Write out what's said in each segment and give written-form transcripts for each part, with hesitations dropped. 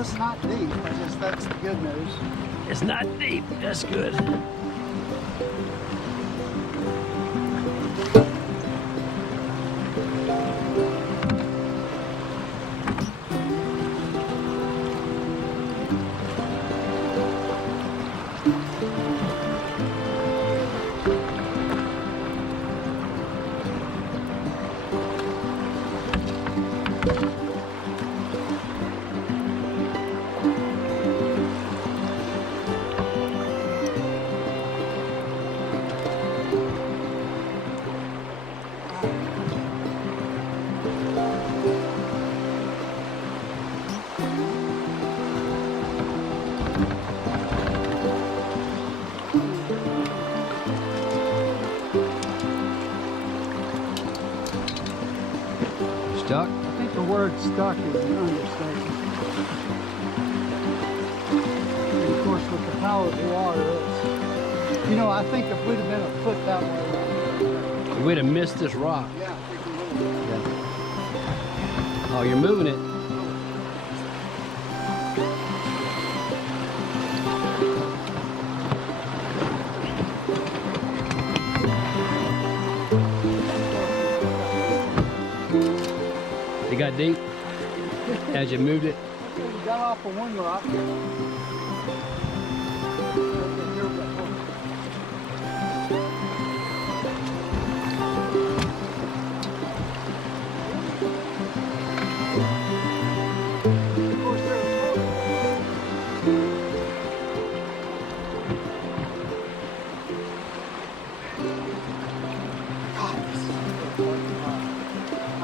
It's not deep. I guess that's the good news. It's not deep. That's good. Stuck? I think the word stuck is an understatement. And of course, with the power of the water, it's, you know, I think if we'd have been a foot that way, We'd have missed this rock. yeah, I think we would have. Yeah. Oh, you're moving it. It got deep as you moved it. We got off of one rock.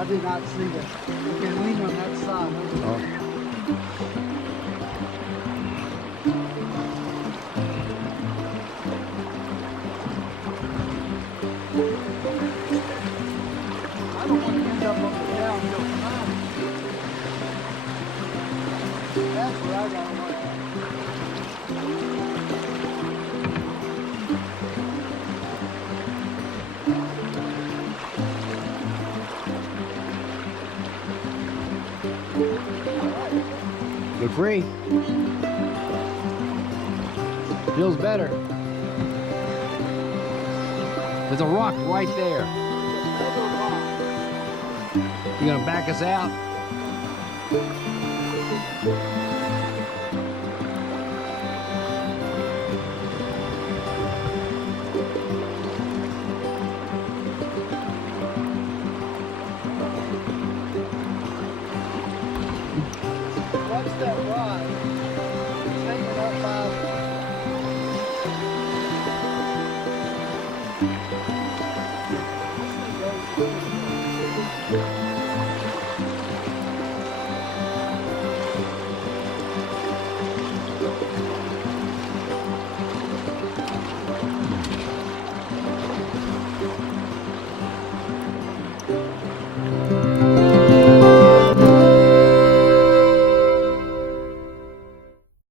I did not see that. You can lean on that side. Oh. I don't want to end up on the downhill side. That's what I got to work on. You're free. Feels better. There's a rock right there. You gonna back us out?